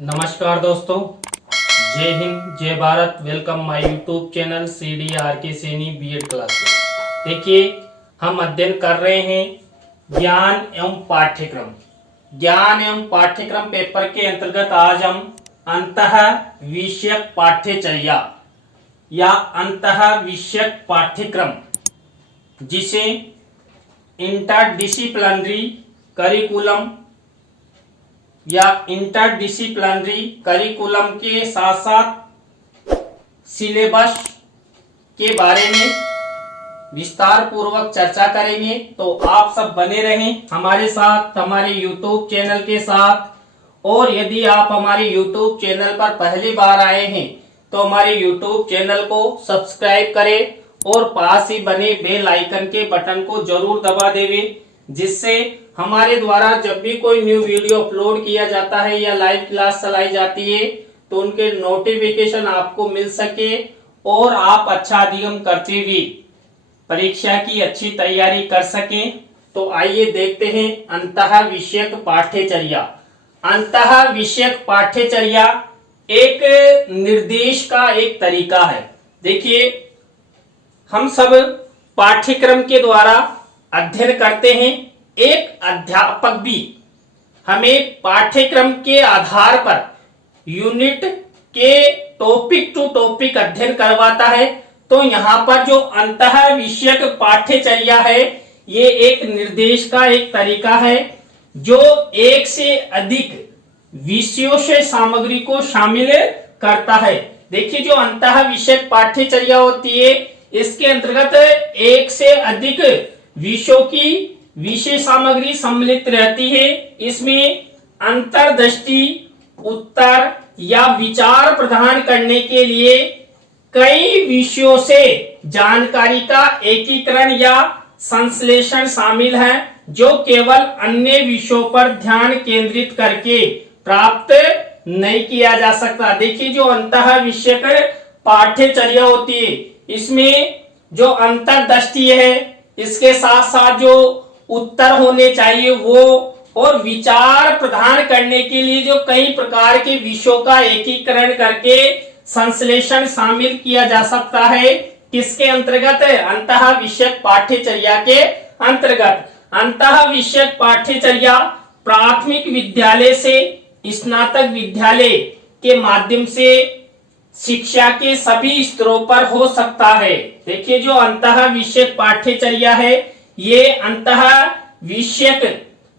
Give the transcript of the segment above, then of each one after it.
नमस्कार दोस्तों, जय हिंद, जय Bharat. Welcome my YouTube channel CDRK Saini BEd classes. देखिए, हम अध्ययन कर रहे हैं ज्ञान एवं पाठ्यक्रम। ज्ञान एवं पाठ्यक्रम पेपर के अंतर्गत आज हम अंतः विषयक पाठ्यचर्या या अंतः विषयक पाठ्यक्रम, जिसे इंटरडिसिप्लिनरी करिकुलम या इंटरडिसिप्लिनरी करिकुलम के साथ साथ सिलेबस के बारे में विस्तार पूर्वक चर्चा करेंगे। तो आप सब बने रहें हमारे साथ, हमारे YouTube चैनल के साथ। और यदि आप हमारे YouTube चैनल पर पहली बार आए हैं तो हमारे YouTube चैनल को सब्सक्राइब करें और पास ही बने बेल आइकन के बटन को जरूर दबा देवें, जिससे हमारे द्वारा जब भी कोई न्यू वीडियो अपलोड किया जाता है या लाइव क्लास चलाई जाती है तो उनके नोटिफिकेशन आपको मिल सके और आप अच्छा अध्ययन करते हुए परीक्षा की अच्छी तैयारी कर सकें। तो आइए देखते हैं अंतः विषयक पाठ्यचर्या। अंतः विषयक पाठ्यचर्या एक निर्देश का एक तरीका है। देखिए, हम सब पाठ्यक्रम के द्वारा अध्ययन करते हैं। एक अध्यापक भी हमें पाठ्यक्रम के आधार पर यूनिट के टॉपिक टू टॉपिक अध्ययन करवाता है। तो यहाँ पर जो अंतः विषयक पाठ्यचर्या है, ये एक निर्देश का एक तरीका है जो एक से अधिक विषयों से सामग्री को शामिल करता है। देखिए, जो अंतः विषयक पाठ्यचर्या होती है, इसके अंतर्गत एक से अधिक विषयों की विषय सामग्री सम्मिलित रहती है। इसमें अंतर्दृष्टि, उत्तर या विचार प्रदान करने के लिए कई विषयों से जानकारी का एकीकरण या संश्लेषण शामिल है, जो केवल अन्य विषयों पर ध्यान केंद्रित करके प्राप्त नहीं किया जा सकता। देखिए, जो अंतः विषयक पाठ्यचर्या होती है, इसमें जो अंतर्दृष्टि है, इसके साथ साथ जो उत्तर होने चाहिए वो, और विचार प्रदान करने के लिए जो कई प्रकार के विषयों का एकीकरण करके संश्लेषण शामिल किया जा सकता है। किसके अंतर्गत? अंतः विषयक पाठ्यचर्या के अंतर्गत। अंतः विषयक पाठ्यचर्या प्राथमिक विद्यालय से स्नातक विद्यालय के माध्यम से शिक्षा के सभी स्तरों पर हो सकता है। देखिए, जो अंतः विषयक पाठ्यचर्या है, ये अंतः विषयक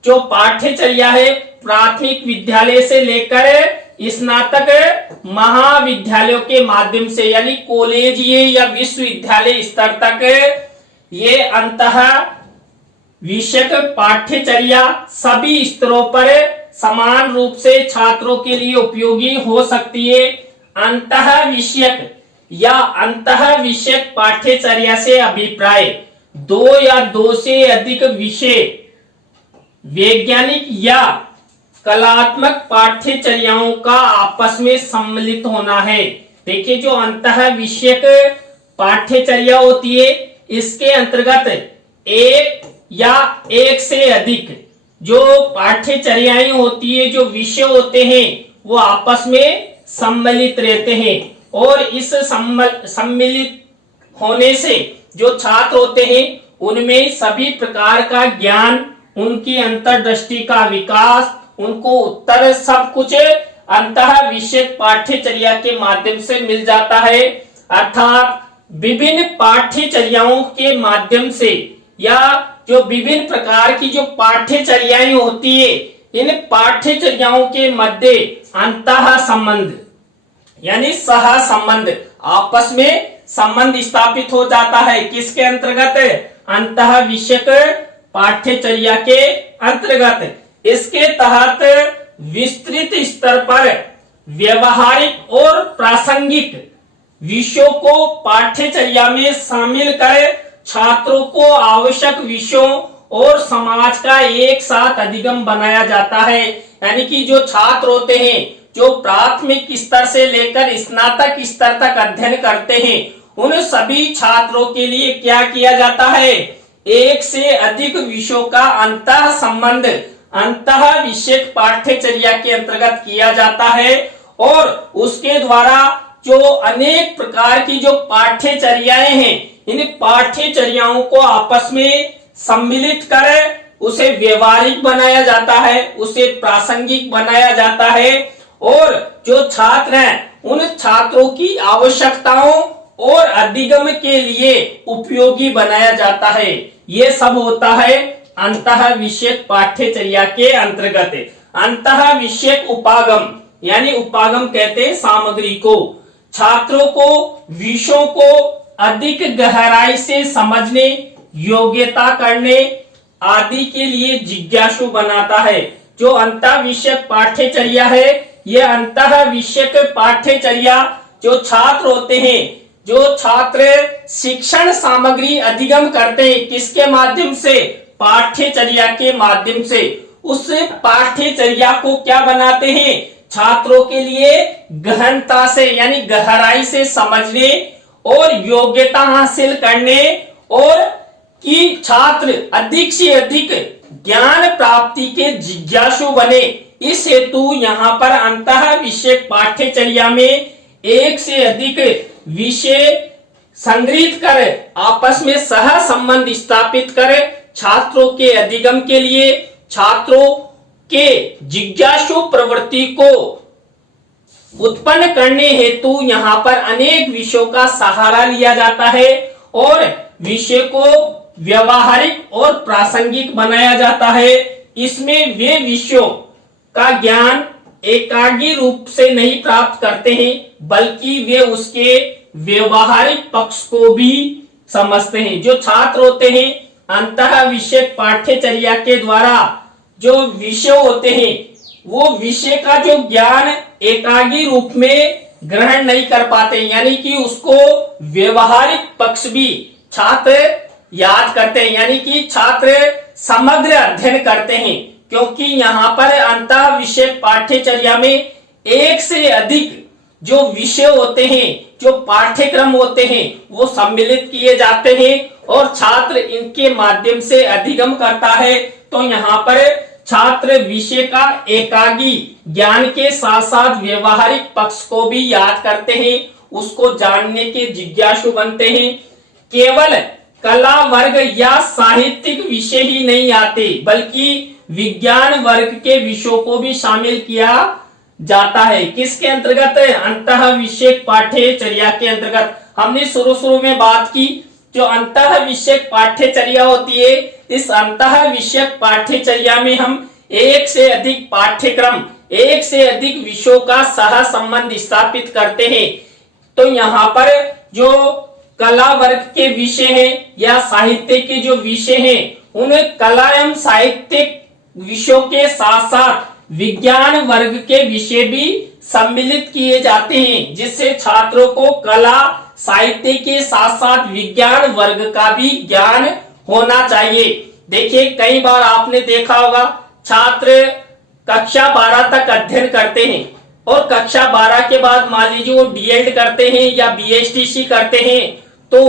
जो पाठ्यचर्या है प्राथमिक विद्यालय से लेकर स्नातक महाविद्यालयों के माध्यम से, यानी कॉलेजीय या विश्वविद्यालय स्तर तक ये अंतः विषयक पाठ्यचर्या सभी स्तरों पर समान रूप से छात्रों के लिए उपयोगी हो सकती है। अंतः विषयक या अंतः विषयक पाठ्यचर्या से अभिप्राय दो या दो से अधिक विषय, वैज्ञानिक या कलात्मक पाठ्यचर्याओं का आपस में सम्मिलित होना है। देखिए, जो अंतः विषयक पाठ्यचर्या होती है, इसके अंतर्गत एक या एक से अधिक जो पाठ्यचर्याएं होती है, जो विषय होते हैं, वो आपस में सम्मिलित रहते हैं। और इस सम्मिलित होने से जो छात्र होते हैं, उनमें सभी प्रकार का ज्ञान, उनकी अंतर्दृष्टि का विकास, उनको उत्तर, सब कुछ अंतः विषयक पाठ्यचर्या के माध्यम से मिल जाता है। अर्थात विभिन्न पाठ्यचर्याओं के माध्यम से या जो विभिन्न प्रकार की जो पाठ्यचर्याएं होती है, इन पाठ्यचर्याओं के मध्य अंतः संबंध यानी सह संबंध, आपस में संबंध स्थापित हो जाता है। किसके अंतर्गत? अंतः विषयक पाठ्यचर्या के अंतर्गत। इसके तहत विस्तृत स्तर पर व्यवहारिक और प्रासंगिक विषयों को पाठ्यचर्या में शामिल कर छात्रों को आवश्यक विषयों और समाज का एक साथ अधिगम बनाया जाता है। यानी कि जो छात्र होते हैं, जो प्राथमिक स्तर से लेकर स्नातक स्तर तक अध्ययन करते हैं, उन सभी छात्रों के लिए क्या किया जाता है? एक से अधिक विषयों का अंतः संबंध अंतः विषयक पाठ्यचर्या के अंतर्गत किया जाता है और उसके द्वारा जो अनेक प्रकार की जो पाठ्यचर्याएं हैं, इन पाठ्यचर्याओं को आपस में सम्मिलित कर उसे व्यवहारिक बनाया जाता है, उसे प्रासंगिक बनाया जाता है और जो छात्र हैं उन छात्रों की आवश्यकताओं और अधिगम के लिए उपयोगी बनाया जाता है। ये सब होता है अंतः विषयक पाठ्यचर्या के अंतर्गत। अंतः विषयक उपागम यानी उपागम कहते हैं सामग्री को, छात्रों को विषयों को अधिक गहराई से समझने, योग्यता करने आदि के लिए जिज्ञासु बनाता है। जो अंतः विषयक पाठ्यचर्या है, यह अंतः विषयक पाठ्यचर्या जो छात्र होते हैं, जो छात्र शिक्षण सामग्री अधिगम करते हैं, किसके माध्यम से? पाठ्यचर्या के माध्यम से। उस पाठ्यचर्या को क्या बनाते हैं? छात्रों के लिए गहनता से यानी गहराई से समझने और योग्यता हासिल करने और कि छात्र अधिक से अधिक ज्ञान प्राप्ति के जिज्ञासु बने, इस हेतु यहाँ पर अंतः विषयक पाठ्यचर्या में एक से अधिक विषय संग्रहित कर आपस में सह संबंध स्थापित कर छात्रों के अधिगम के लिए छात्रों के जिज्ञासु प्रवृत्ति को उत्पन्न करने हेतु यहाँ पर अनेक विषयों का सहारा लिया जाता है और विषय को व्यवहारिक और प्रासंगिक बनाया जाता है। इसमें वे विषयों का ज्ञान एकाग्र रूप से नहीं प्राप्त करते हैं, बल्कि वे उसके व्यवहारिक पक्ष को भी समझते हैं। जो छात्र होते हैं अंतः विषयक पाठ्यचर्या के द्वारा जो विषय होते हैं, वो विषय का जो ज्ञान एकाग्र रूप में ग्रहण नहीं कर पाते, यानी कि उसको व्यवहारिक पक्ष भी छात्र याद करते हैं, यानी कि छात्र समग्र अध्ययन करते हैं। क्योंकि यहाँ पर अंतः विषयक पाठ्यचर्या में एक से अधिक जो विषय होते हैं, जो पाठ्यक्रम होते हैं, वो सम्मिलित किए जाते हैं और छात्र इनके माध्यम से अधिगम करता है। तो यहाँ पर छात्र विषय का एकाग्र ज्ञान के साथ साथ व्यवहारिक पक्ष को भी याद करते हैं, उसको जानने के जिज्ञासु बनते हैं। केवल कला वर्ग या साहित्यिक विषय ही नहीं आते, बल्कि विज्ञान वर्ग के विषयों को भी शामिल किया जाता है। किसके अंतर्गत? अंतः विषयक पाठ्यचर्या के अंतर्गत। हमने शुरू में बात की, जो अंतः विषयक पाठ्यचर्या होती है, इस अंतः विषयक पाठ्यचर्या में हम एक से अधिक पाठ्यक्रम, एक से अधिक विषयों का सह संबंध स्थापित करते हैं। तो यहाँ पर जो कला वर्ग के विषय हैं या साहित्य के जो विषय हैं, उन्हें कला एवं साहित्यिक विषयों के साथ साथ विज्ञान वर्ग के विषय भी सम्मिलित किए जाते हैं, जिससे छात्रों को कला साहित्य के साथ साथ विज्ञान वर्ग का भी ज्ञान होना चाहिए। देखिए, कई बार आपने देखा होगा छात्र कक्षा 12 तक अध्ययन करते हैं और कक्षा 12 के बाद मान लीजिए वो डीएड करते हैं या बीएसटीसी करते हैं, तो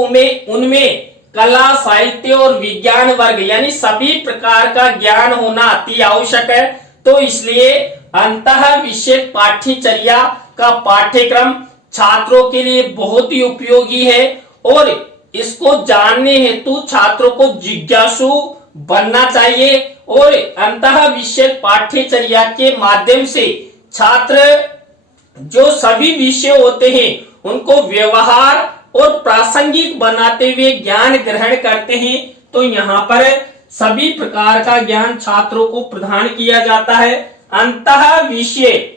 उनमें कला साहित्य और विज्ञान वर्ग यानी सभी प्रकार का ज्ञान होना अति आवश्यक है। तो इसलिए अंतः विषयक पाठ्यचर्या का पाठ्यक्रम छात्रों के लिए बहुत ही उपयोगी है और इसको जानने हेतु छात्रों को जिज्ञासु बनना चाहिए और अंतः विषयक पाठ्यचर्या के माध्यम से छात्र जो सभी विषय होते हैं उनको व्यवहार और प्रासंगिक बनाते हुए ज्ञान ग्रहण करते हैं। तो यहाँ पर सभी प्रकार का ज्ञान छात्रों को प्रदान किया जाता है। अंतः विषय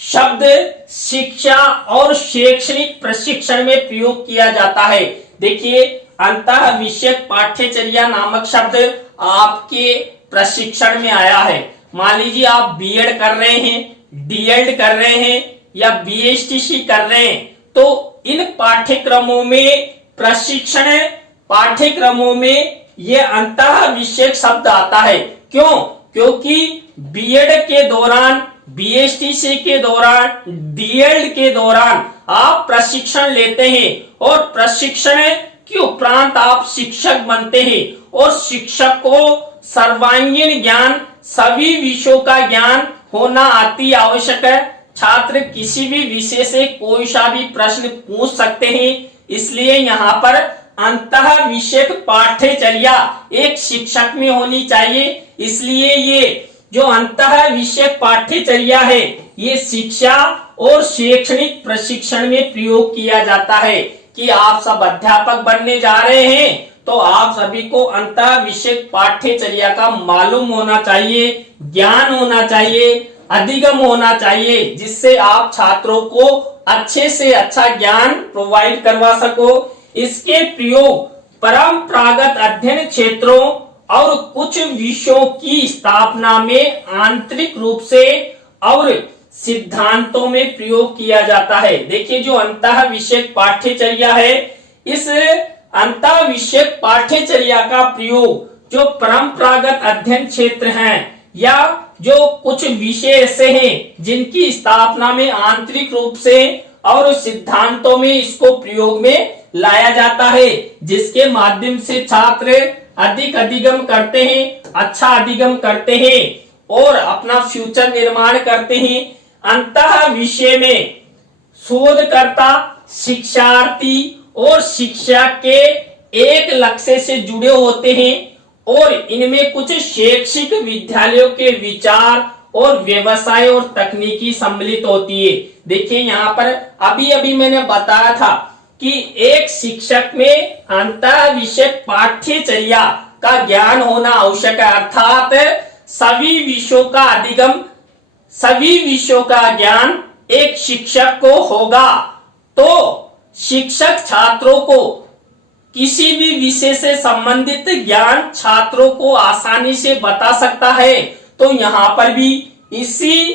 शब्द शिक्षा और शैक्षणिक प्रशिक्षण में प्रयोग किया जाता है। देखिए, अंतः विषयक पाठ्यचर्या नामक शब्द आपके प्रशिक्षण में आया है। मान लीजिए आप बीएड कर रहे हैं, डीएड कर रहे हैं या बीएसटीसी कर रहे हैं, तो इन पाठ्यक्रमों में प्रशिक्षण पाठ्यक्रमों में ये अंतः विषयक शब्द आता है। क्यों? क्योंकि बीएड के दौरान, बीएसटीसी के दौरान, डीएड के दौरान आप प्रशिक्षण लेते हैं और प्रशिक्षण के उपरांत आप शिक्षक बनते हैं और शिक्षक को सर्वांगीण ज्ञान सभी विषयों का ज्ञान होना अति आवश्यक है। छात्र किसी भी विषय से कोई सा भी प्रश्न पूछ सकते हैं, इसलिए यहाँ पर अंतः विषयक पाठ्यचर्या एक शिक्षक में होनी चाहिए। इसलिए ये जो अंतः विषयक पाठ्यचर्या है ये शिक्षा और शैक्षणिक प्रशिक्षण में प्रयोग किया जाता है कि आप सब अध्यापक बनने जा रहे हैं तो आप सभी को अंतः विषयक पाठ्यचर्या का मालूम होना चाहिए, ज्ञान होना चाहिए, अधिगम होना चाहिए, जिससे आप छात्रों को अच्छे से अच्छा ज्ञान प्रोवाइड करवा सको। इसके प्रयोग परंपरागत अध्ययन क्षेत्रों और कुछ विषयों की स्थापना में आंतरिक रूप से और सिद्धांतों में प्रयोग किया जाता है। देखिए जो अंतः विषयक पाठ्यचर्या है, इस अंतः विषयक पाठ्यचर्या का प्रयोग जो परंपरागत अध्ययन क्षेत्र हैं या जो कुछ विषय ऐसे हैं जिनकी स्थापना में आंतरिक रूप से और सिद्धांतों में इसको प्रयोग में लाया जाता है, जिसके माध्यम से छात्र अधिक अधिगम करते हैं, अच्छा अधिगम करते हैं और अपना फ्यूचर निर्माण करते हैं। अंतः विषय में शोधकर्ता, शिक्षार्थी और शिक्षा के एक लक्ष्य से जुड़े होते हैं और इनमें कुछ शैक्षिक विद्यालयों के विचार और व्यवसाय और तकनीकी सम्मिलित होती है। देखिए यहाँ पर अभी अभी मैंने बताया था कि एक शिक्षक में अंतः विषयक पाठ्यचर्या का ज्ञान होना आवश्यक है, अर्थात सभी विषयों का अधिगम, सभी विषयों का ज्ञान एक शिक्षक को होगा तो शिक्षक छात्रों को किसी भी विषय से संबंधित ज्ञान छात्रों को आसानी से बता सकता है। तो यहाँ पर भी इसी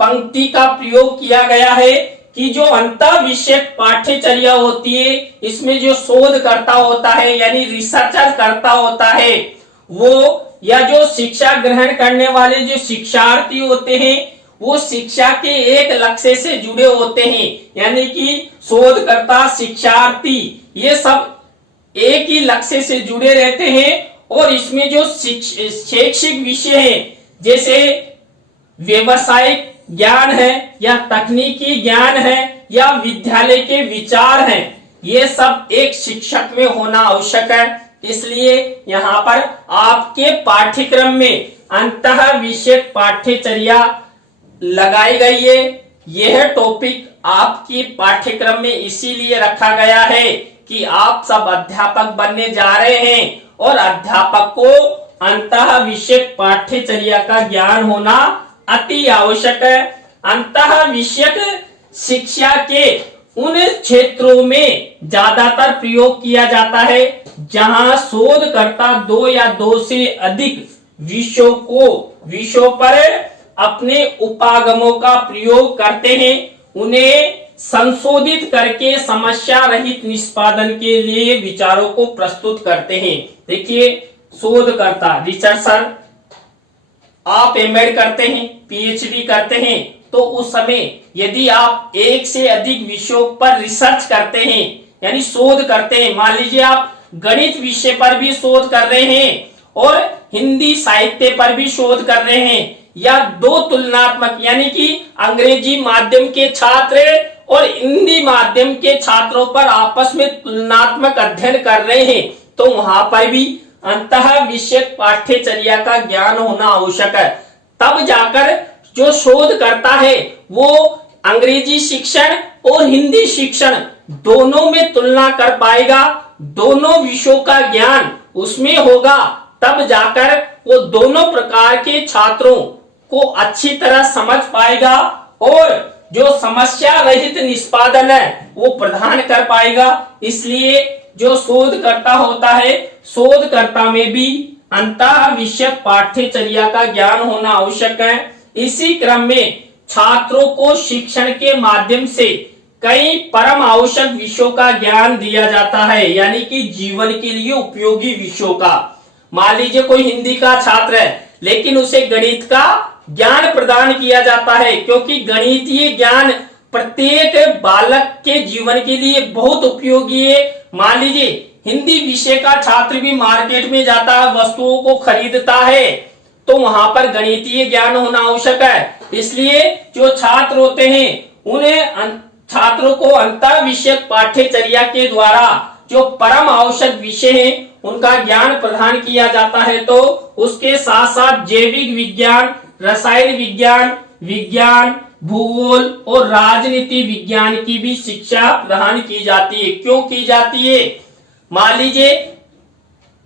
पंक्ति का प्रयोग किया गया है कि जो अंतः विषयक पाठ्यचर्या होती है इसमें जो शोधकर्ता होता है यानी रिसर्चर करता होता है वो या जो शिक्षा ग्रहण करने वाले जो शिक्षार्थी होते हैं वो शिक्षा के एक लक्ष्य से जुड़े होते हैं, यानी कि शोधकर्ता, शिक्षार्थी ये सब एक ही लक्ष्य से जुड़े रहते हैं और इसमें जो शैक्षिक विषय है जैसे व्यवसायिक ज्ञान है या तकनीकी ज्ञान है या विद्यालय के विचार हैं, ये सब एक शिक्षक में होना आवश्यक है। इसलिए यहाँ पर आपके पाठ्यक्रम में अंतः विषयक पाठ्यचर्या लगाई गई है। यह टॉपिक आपकी पाठ्यक्रम में इसीलिए रखा गया है कि आप सब अध्यापक बनने जा रहे हैं और अध्यापक को अंतः विषयक पाठ्यचर्या का ज्ञान होना अति आवश्यक है। अंतः विषयक शिक्षा के उन क्षेत्रों में ज्यादातर प्रयोग किया जाता है जहां शोधकर्ता दो या दो से अधिक विषयों पर अपने उपागमों का प्रयोग करते हैं, उन्हें संशोधित करके समस्या रहित निष्पादन के लिए विचारों को प्रस्तुत करते हैं। देखिए शोधकर्ता, रिसर्चर, आप एमएड करते हैं, पीएचडी करते हैं तो उस समय यदि आप एक से अधिक विषयों पर रिसर्च करते हैं यानी शोध करते हैं, मान लीजिए आप गणित विषय पर भी शोध कर रहे हैं और हिंदी साहित्य पर भी शोध कर रहे हैं या दो तुलनात्मक यानी कि अंग्रेजी माध्यम के छात्र और हिंदी माध्यम के छात्रों पर आपस में तुलनात्मक अध्ययन कर रहे हैं तो वहां पर भी अंतः विषयक पाठ्यचर्या का ज्ञान होना आवश्यक है। तब जाकर जो शोध करता है वो अंग्रेजी शिक्षण और हिंदी शिक्षण दोनों में तुलना कर पाएगा, दोनों विषयों का ज्ञान उसमें होगा, तब जाकर वो दोनों प्रकार के छात्रों को अच्छी तरह समझ पाएगा और जो समस्या रहित निष्पादन है वो प्रदान कर पाएगा। इसलिए जो शोधकर्ता होता है, शोधकर्ता में भी अंतः विषयक पाठ्यचर्या का ज्ञान होना आवश्यक है। इसी क्रम में छात्रों को शिक्षण के माध्यम से कई परम आवश्यक विषयों का ज्ञान दिया जाता है, यानी कि जीवन के लिए उपयोगी विषयों का। मान लीजिए कोई हिंदी का छात्र है लेकिन उसे गणित का ज्ञान प्रदान किया जाता है, क्योंकि गणितीय ज्ञान प्रत्येक बालक के जीवन के लिए बहुत उपयोगी है। मान लीजिए हिंदी विषय का छात्र भी मार्केट में जाता है, वस्तुओं को खरीदता है, तो वहां पर गणितीय ज्ञान होना आवश्यक है। इसलिए जो छात्र होते हैं उन्हें छात्रों को अंतर विषयक पाठ्यचर्या के द्वारा जो परम आवश्यक विषय हैं उनका ज्ञान प्रदान किया जाता है। तो उसके साथ साथ जैविक विज्ञान, रसायन विज्ञान, विज्ञान, भूगोल और राजनीति विज्ञान की भी शिक्षा प्रदान की जाती है। क्यों की जाती है? मान लीजिए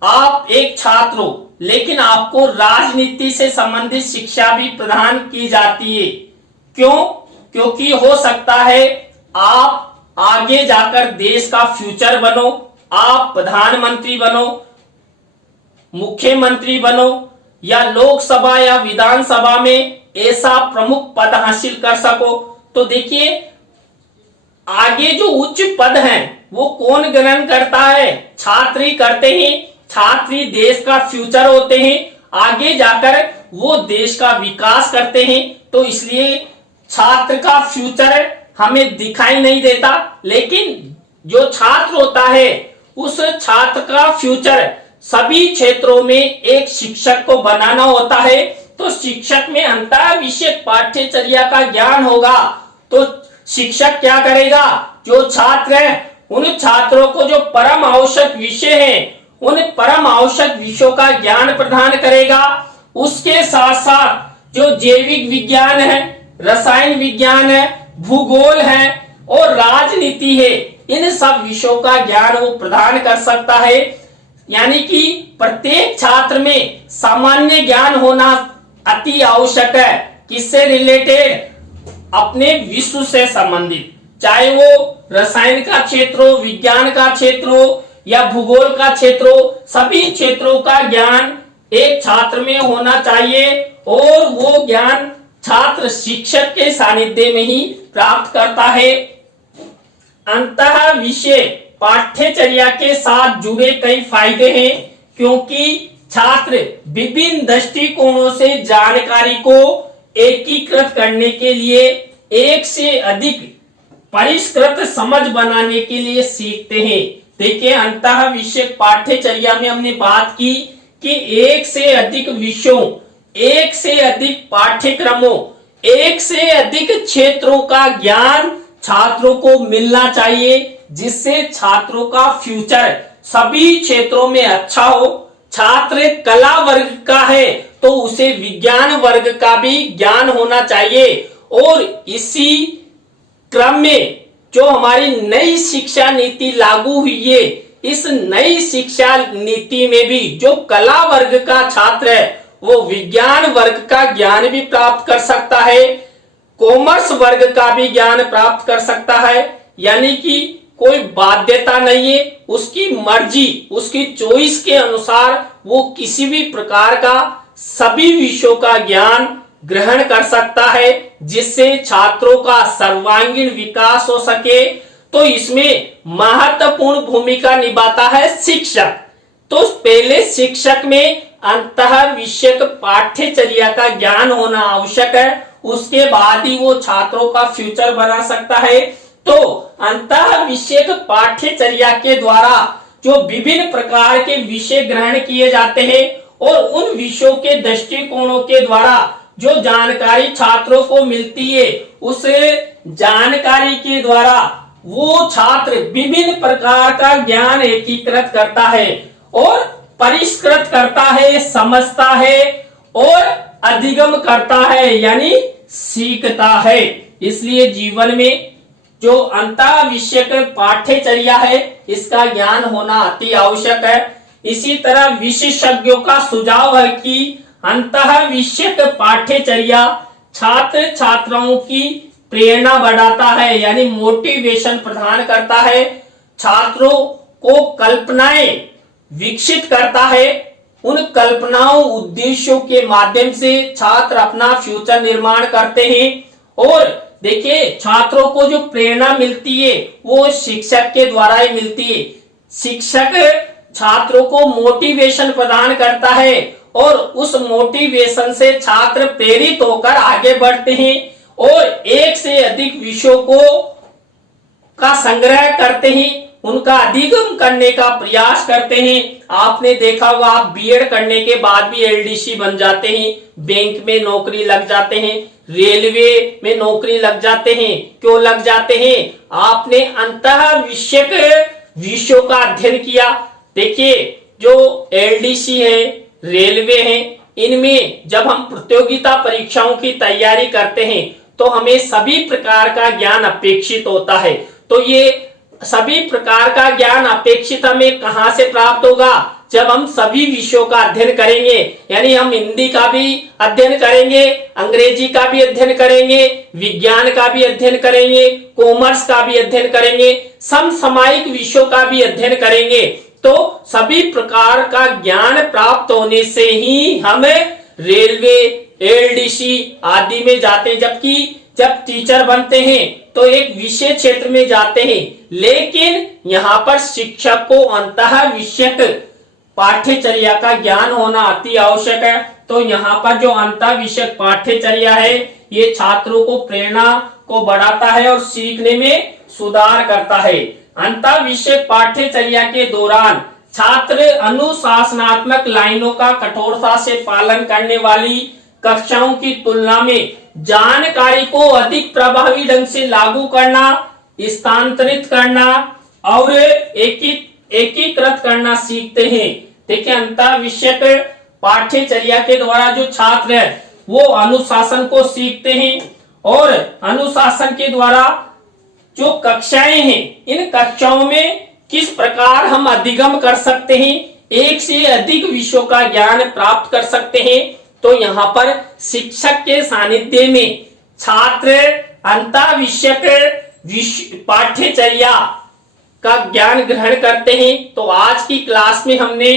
आप एक छात्र हो लेकिन आपको राजनीति से संबंधित शिक्षा भी प्रदान की जाती है। क्यों? क्योंकि हो सकता है आप आगे जाकर देश का फ्यूचर बनो, आप प्रधानमंत्री बनो, मुख्यमंत्री बनो या लोकसभा या विधानसभा में ऐसा प्रमुख पद हासिल कर सको। तो देखिए आगे जो उच्च पद हैं वो कौन ग्रहण करता है? छात्र ही करते हैं। छात्र ही देश का फ्यूचर होते हैं, आगे जाकर वो देश का विकास करते हैं। तो इसलिए छात्र का फ्यूचर हमें दिखाई नहीं देता, लेकिन जो छात्र होता है उस छात्र का फ्यूचर सभी क्षेत्रों में एक शिक्षक को बनाना होता है। तो शिक्षक में अंतर विषयक पाठ्यचर्या का ज्ञान होगा। तो शिक्षक क्या करेगा? जो छात्र है उन छात्रों को जो परम आवश्यक विषय है उन परम आवश्यक विषयों का ज्ञान प्रदान करेगा। उसके साथ साथ जो जैविक विज्ञान है, रसायन विज्ञान है, भूगोल है और राजनीति है, इन सब विषयों का ज्ञान वो प्रदान कर सकता है। यानी कि प्रत्येक छात्र में सामान्य ज्ञान होना अति आवश्यक है। किससे रिलेटेड? अपने विश्व से संबंधित, चाहे वो रसायन का क्षेत्र हो, विज्ञान का क्षेत्र हो या भूगोल का क्षेत्र हो, सभी क्षेत्रों का ज्ञान एक छात्र में होना चाहिए और वो ज्ञान छात्र शिक्षक के सानिध्य में ही प्राप्त करता है। अंतः विषय पाठ्यचर्या के साथ जुड़े कई फायदे हैं, क्योंकि छात्र विभिन्न दृष्टिकोणों से जानकारी को एकीकृत करने के लिए एक से अधिक परिष्कृत समझ बनाने के लिए सीखते हैं। देखिए अंतः विषय पाठ्यचर्या में हमने बात की कि एक से अधिक विषयों, एक से अधिक पाठ्यक्रमों, एक से अधिक क्षेत्रों का ज्ञान छात्रों को मिलना चाहिए, जिससे छात्रों का फ्यूचर सभी क्षेत्रों में अच्छा हो। छात्र कला वर्ग का है तो उसे विज्ञान वर्ग का भी ज्ञान होना चाहिए। और इसी क्रम में जो हमारी नई शिक्षा नीति लागू हुई है, इस नई शिक्षा नीति में भी जो कला वर्ग का छात्र है वो विज्ञान वर्ग का ज्ञान भी प्राप्त कर सकता है, कॉमर्स वर्ग का भी ज्ञान प्राप्त कर सकता है। यानी कि कोई बाध्यता नहीं है, उसकी मर्जी, उसकी चॉइस के अनुसार वो किसी भी प्रकार का सभी विषयों का ज्ञान ग्रहण कर सकता है, जिससे छात्रों का सर्वांगीण विकास हो सके। तो इसमें महत्वपूर्ण भूमिका निभाता है शिक्षक। तो पहले शिक्षक में अंतः विषयक पाठ्यचर्या का ज्ञान होना आवश्यक है, उसके बाद ही वो छात्रों का फ्यूचर बना सकता है। तो अंतः विषयक पाठ्यचर्या के द्वारा जो विभिन्न प्रकार के विषय ग्रहण किए जाते हैं और उन विषयों के दृष्टिकोणों के द्वारा जो जानकारी छात्रों को मिलती है, उस जानकारी के द्वारा वो छात्र विभिन्न प्रकार का ज्ञान एकीकृत करता है और परिष्कृत करता है, समझता है और अधिगम करता है, यानी सीखता है। इसलिए जीवन में जो अंतः विषयक पाठ्यचर्या है इसका ज्ञान होना अति आवश्यक है। इसी तरह विशेषज्ञों का सुझाव है कि अंतः विषयक पाठ्यचर्या छात्र छात्राओं की प्रेरणा बढ़ाता है, यानी मोटिवेशन प्रदान करता है, छात्रों को कल्पनाएं विकसित करता है। उन कल्पनाओं उद्देश्यों के माध्यम से छात्र अपना फ्यूचर निर्माण करते हैं। और देखिए छात्रों को जो प्रेरणा मिलती है वो शिक्षक के द्वारा ही मिलती है। शिक्षक छात्रों को मोटिवेशन प्रदान करता है और उस मोटिवेशन से छात्र प्रेरित होकर आगे बढ़ते हैं और एक से अधिक विषयों को का संग्रह करते हैं उनका अधिगम करने का प्रयास करते हैं। आपने देखा होगा, आप बीएड करने के बाद भी एलडीसी बन जाते हैं, बैंक में नौकरी लग जाते हैं, रेलवे में नौकरी लग जाते हैं। क्यों लग जाते हैं? आपने अंतः विषयों का अध्ययन किया। देखिए, जो एलडीसी है, रेलवे है, इनमें जब हम प्रतियोगिता परीक्षाओं की तैयारी करते हैं तो हमें सभी प्रकार का ज्ञान अपेक्षित होता है। तो ये सभी प्रकार का ज्ञान अपेक्षित हमें कहां से प्राप्त होगा? जब हम सभी विषयों का अध्ययन करेंगे, यानी हम हिंदी का भी अध्ययन करेंगे, अंग्रेजी का भी अध्ययन करेंगे, विज्ञान का भी अध्ययन करेंगे, कॉमर्स का भी अध्ययन करेंगे, समसामयिक विषयों का भी अध्ययन करेंगे। तो सभी प्रकार का ज्ञान प्राप्त होने से ही हम रेलवे, एलडीसी आदि में जाते हैं। जबकि जब टीचर बनते हैं तो एक विषय क्षेत्र में जाते हैं, लेकिन यहाँ पर शिक्षक को अंतः विषयक पाठ्यचर्या का ज्ञान होना अति आवश्यक है। तो यहाँ पर जो अंतः विषयक पाठ्यचर्या है, ये छात्रों को प्रेरणा को बढ़ाता है और सीखने में सुधार करता है। अंतः विषयक पाठ्यचर्या के दौरान छात्र अनुशासनात्मक लाइनों का कठोरता से पालन करने वाली कक्षाओं की तुलना में जानकारी को अधिक प्रभावी ढंग से लागू करना, स्थानांतरित करना और एकीकृत करना सीखते हैं। देखिए, अंतः विषयक पाठ्यचर्या के द्वारा जो छात्र है वो अनुशासन को सीखते हैं और अनुशासन के द्वारा जो कक्षाएं हैं, इन कक्षाओं में किस प्रकार हम अधिगम कर सकते हैं, एक से अधिक विषयों का ज्ञान प्राप्त कर सकते हैं। तो यहाँ पर शिक्षक के सानिध्य में छात्र अंतः विषयक पाठ्यचर्या का ज्ञान ग्रहण करते हैं। तो आज की क्लास में हमने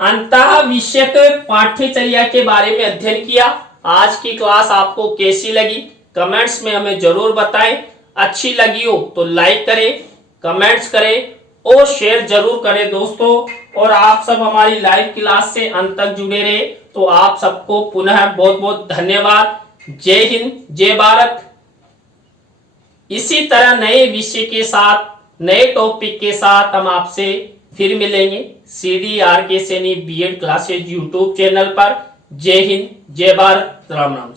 अंतः विषयक पाठ्यचर्या के बारे में अध्ययन किया। आज की क्लास आपको कैसी लगी कमेंट्स में हमें जरूर बताएं। अच्छी लगी हो तो लाइक करें, कमेंट्स करें और शेयर जरूर करें दोस्तों। और आप सब हमारी लाइव क्लास से अंत तक जुड़े रहे, तो आप सबको पुनः बहुत बहुत धन्यवाद। जय हिंद, जय भारत। इसी तरह नए विषय के साथ, नए टॉपिक के साथ हम आपसे फिर मिलेंगे CDRK Saini BEd classes YouTube channel पर। जय हिंद, जय भारत, राम राम।